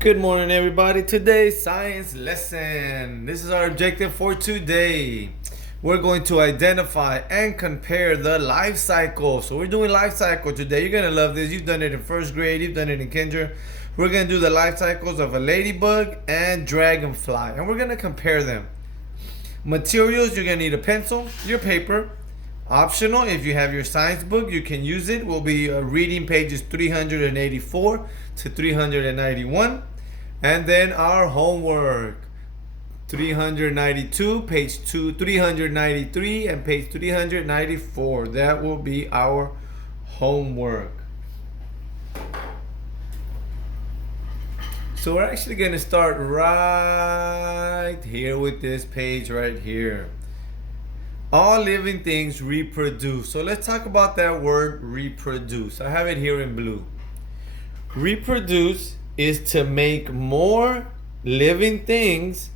Good morning, everybody. Today's science lesson. This is our objective for today. We're going to identify and compare the life cycle. So we're doing life cycle today. You're gonna love this. You've done it in first grade. You've done it in kinder. We're gonna do the life cycles of a ladybug and dragonfly, and we're gonna compare them. Materials: you're gonna need a pencil, your paper. Optional, if you have your science book, you can use it. We'll be reading pages 384 to 391. And then our homework 392, page 2, 393, and page 394. That will be our homework. So we're actually going to start right here with this page right here. All living things reproduce. So let's talk about that word reproduce. I have it here in blue. Reproduce is to make more living things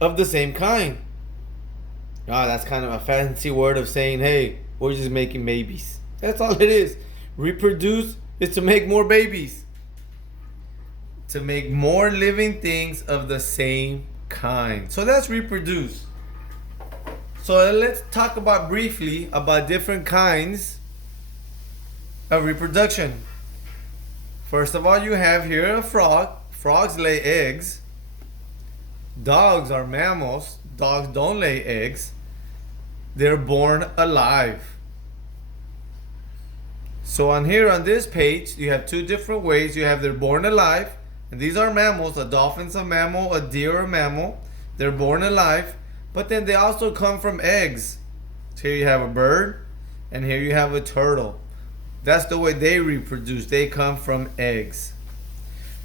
of the same kind. That's kind of a fancy word of saying, hey, we're just making babies. That's all it is. Reproduce is to make more babies. To make more living things of the same kind. So that's reproduce. So let's talk about briefly about different kinds of reproduction. First of all, you have here a frog. Frogs lay eggs. Dogs are mammals. Dogs don't lay eggs. They're born alive. So on this page, you have two different ways. You have they're born alive. And these are mammals. A dolphin's a mammal. A deer a mammal. They're born alive. But then they also come from eggs. So here you have a bird, and here you have a turtle. That's the way they reproduce. They come from eggs.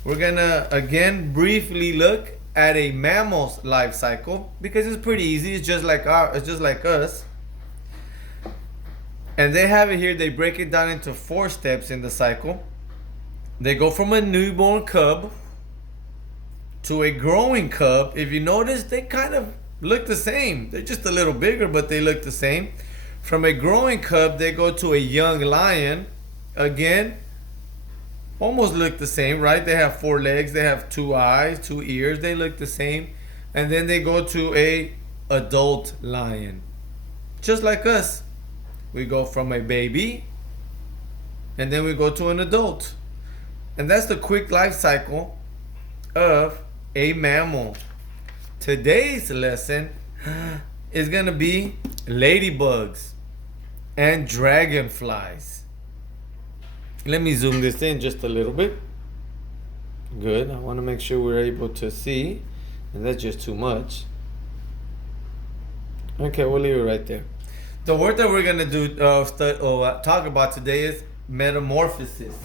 We're gonna again briefly look at a mammal's life cycle because it's pretty easy. It's just like us. And they have it here. They break it down into 4 steps in the cycle. They go from a newborn cub to a growing cub. If you notice, they kind of look the same. They're just a little bigger, but they look the same. From a growing cub, they go to a young lion. Again, almost look the same, right? They have 4 legs, they have 2 eyes, 2 ears. They look the same. And then they go to a adult lion. Just like us. We go from a baby, and then we go to an adult. And that's the quick life cycle of a mammal. Today's lesson is going to be ladybugs and dragonflies. Let me zoom this in just a little bit. Good. I want to make sure we're able to see. And that's just too much. Okay, we'll leave it right there. The word that we're going to do talk about today is metamorphosis.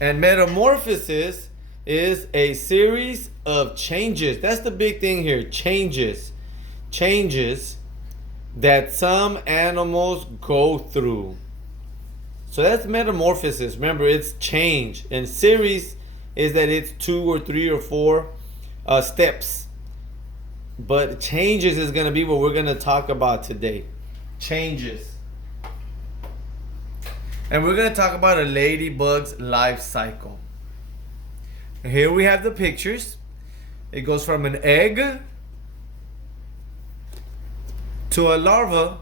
And metamorphosis is a series of changes. That's the big thing here. Changes that some animals go through. So that's metamorphosis. Remember, it's change. And series is that it's 2 or 3 or 4 steps. But changes is going to be what we're going to talk about today. Changes. And we're going to talk about a ladybug's life cycle. Here we have the pictures. It goes from an egg to a larva,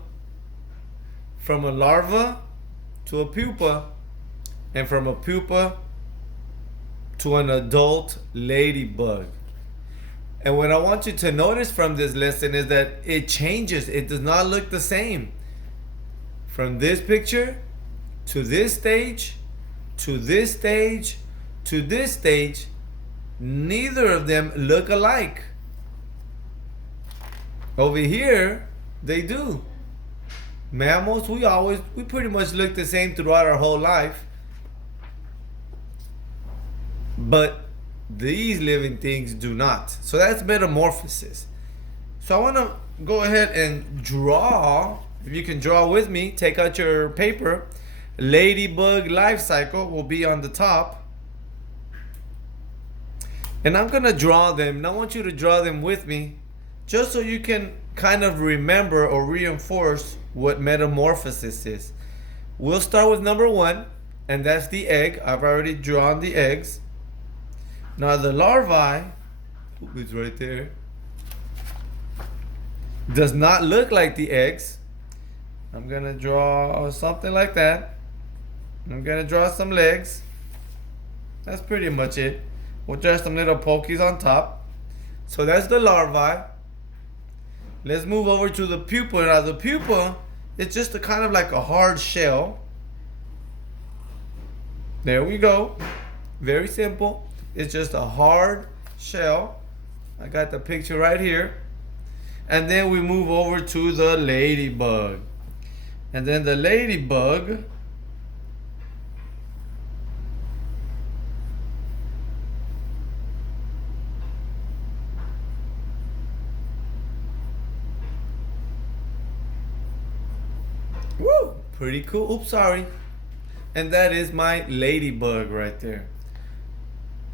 from a larva to a pupa, and from a pupa to an adult ladybug. And what I want you to notice from this lesson is that it changes. It does not look the same. From this picture to this stage, to this stage, to this stage, neither of them look alike. Over here, they do. Mammals, we pretty much look the same throughout our whole life. But these living things do not. So that's metamorphosis. So I want to go ahead and draw. If you can draw with me, take out your paper. Ladybug life cycle will be on the top. And I'm going to draw them. And I want you to draw them with me just so you can kind of remember or reinforce what metamorphosis is. We'll start with number 1, and that's the egg. I've already drawn the eggs. Now the larvae, it's right there, does not look like the eggs. I'm gonna draw something like that. I'm gonna draw some legs. That's pretty much it. We'll draw some little pokies on top. So that's the larvae. Let's move over to the pupa. Now the pupa, it's just a kind of like a hard shell. There we go. Very simple. It's just a hard shell. I got the picture right here. And then we move over to the ladybug. And then the ladybug, woo, pretty cool. Oops, sorry. And that is my ladybug right there.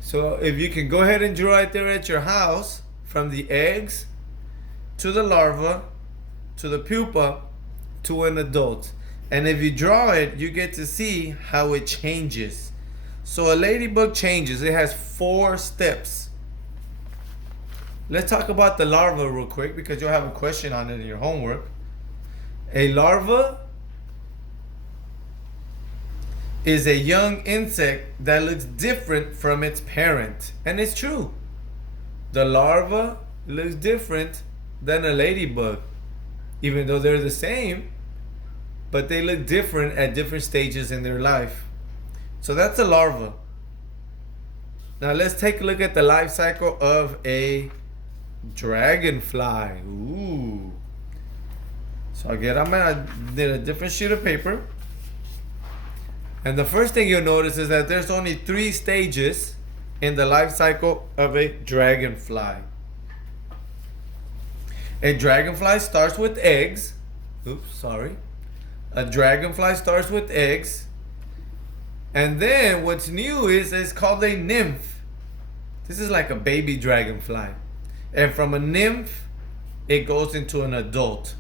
So if you can go ahead and draw right there at your house, from the eggs to the larva to the pupa to an adult. And if you draw it, you get to see how it changes. So a ladybug changes. It has 4 steps. Let's talk about the larva real quick because you'll have a question on it in your homework. A larva is a young insect that looks different from its parent. And it's true. The larva looks different than a ladybug. Even though they're the same, but they look different at different stages in their life. So that's a larva. Now let's take a look at the life cycle of a dragonfly. Ooh. So I did a different sheet of paper. And the first thing you'll notice is that there's only 3 stages in the life cycle of a dragonfly. A dragonfly starts with eggs. Oops, sorry. A dragonfly starts with eggs. And then what's new is it's called a nymph. This is like a baby dragonfly. And from a nymph, it goes into an adult.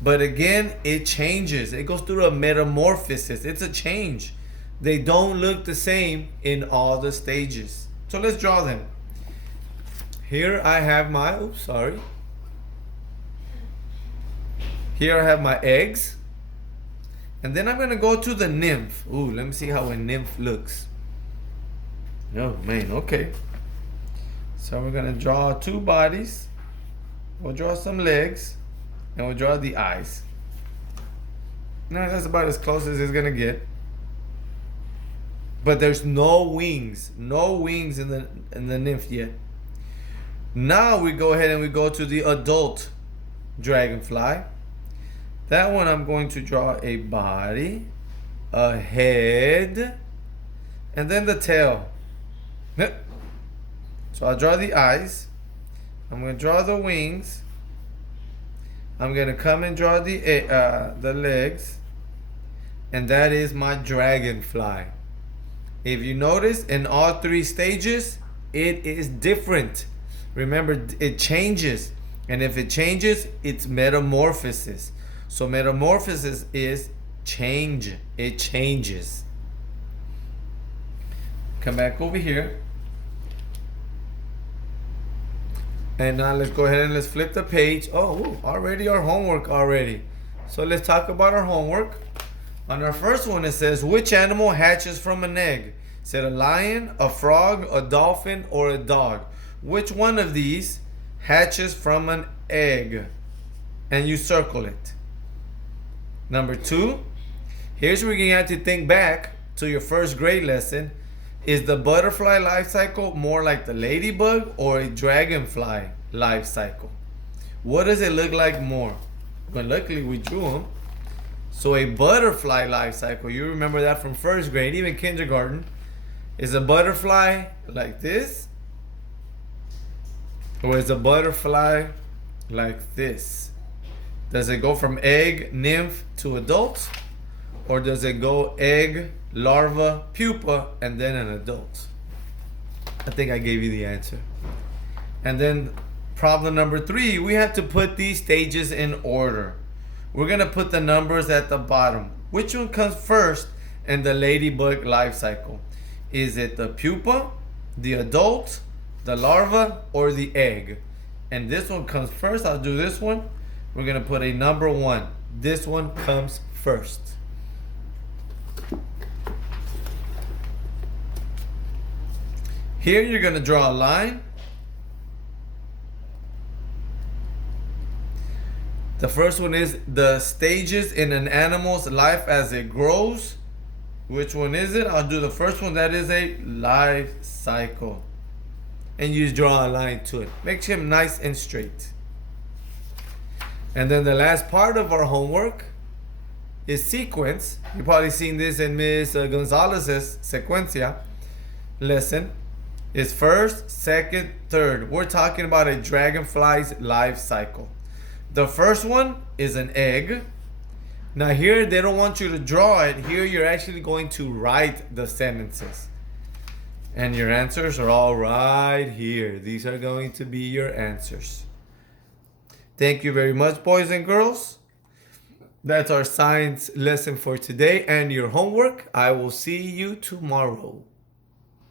But again, it changes. It goes through a metamorphosis. It's a change. They don't look the same in all the stages. So let's draw them. Here I have my, oops, sorry. Here I have my eggs. And then I'm going to go to the nymph. Ooh, let me see how a nymph looks. Oh, man, okay. So we're going to draw 2 bodies. We'll draw some legs. And we'll draw the eyes. Now that's about as close as it's going to get. But there's no wings. No wings in the nymph yet. Now we go ahead and we go to the adult dragonfly. That one I'm going to draw a body, a head, and then the tail. So I'll draw the eyes. I'm going to draw the wings. I'm going to come and draw the legs. And that is my dragonfly. If you notice, in all 3 stages, it is different. Remember, it changes. And if it changes, it's metamorphosis. So metamorphosis is change. It changes. Come back over here. And now let's go ahead and let's flip the page. Oh, already our homework already. So let's talk about our homework. On our first one, it says, which animal hatches from an egg? It said a lion, a frog, a dolphin, or a dog. Which one of these hatches from an egg? And you circle it. Number 2, here's where you have to think back to your first grade lesson. Is the butterfly life cycle more like the ladybug or a dragonfly life cycle? What does it look like more? But luckily we drew them. So a butterfly life cycle, you remember that from first grade, even kindergarten. Is a butterfly like this? Or is a butterfly like this? Does it go from egg, nymph to adult? Or does it go egg, larva, pupa, and then an adult? I think I gave you the answer. And then problem number 3, we have to put these stages in order. We're going to put the numbers at the bottom. Which one comes first in the ladybug life cycle? Is it the pupa, the adult, the larva, or the egg. And this one comes first. I'll do this one. We're going to put a number 1. This one comes first. Here you're going to draw a line. The first one is the stages in an animal's life as it grows. Which one is it? I'll do the first one. That is a life cycle. And you draw a line to it. Makes him nice and straight. And then the last part of our homework is sequence. You've probably seen this in Ms. Gonzalez's secuencia lesson. Is first, second, third. We're talking about a dragonfly's life cycle. The first one is an egg. Now here they don't want you to draw it. Here you're actually going to write the sentences. And your answers are all right here. These are going to be your answers. Thank you very much, boys and girls. That's our science lesson for today and your homework. I will see you tomorrow.